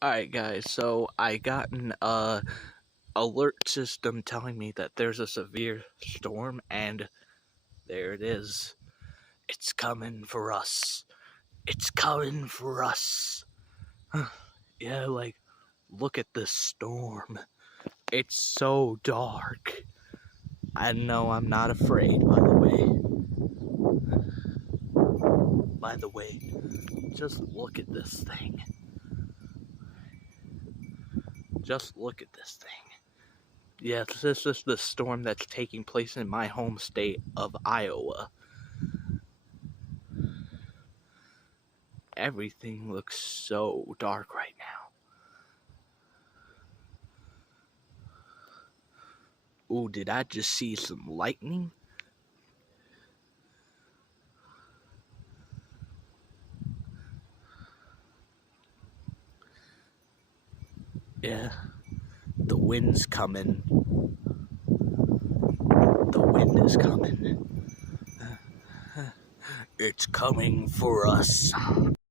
Alright guys, so I got an alert system telling me that there's a severe storm and there it is. It's coming for us. It's coming for us. Yeah, like look at this storm. It's so dark. I know I'm not afraid, by the way. By the way, just look at this thing. Just look at this thing. Yeah, this is the storm that's taking place in my home state of Iowa. Everything looks so dark right now. Ooh, did I just see some lightning? Yeah, the wind's coming. The wind is coming. It's coming for us.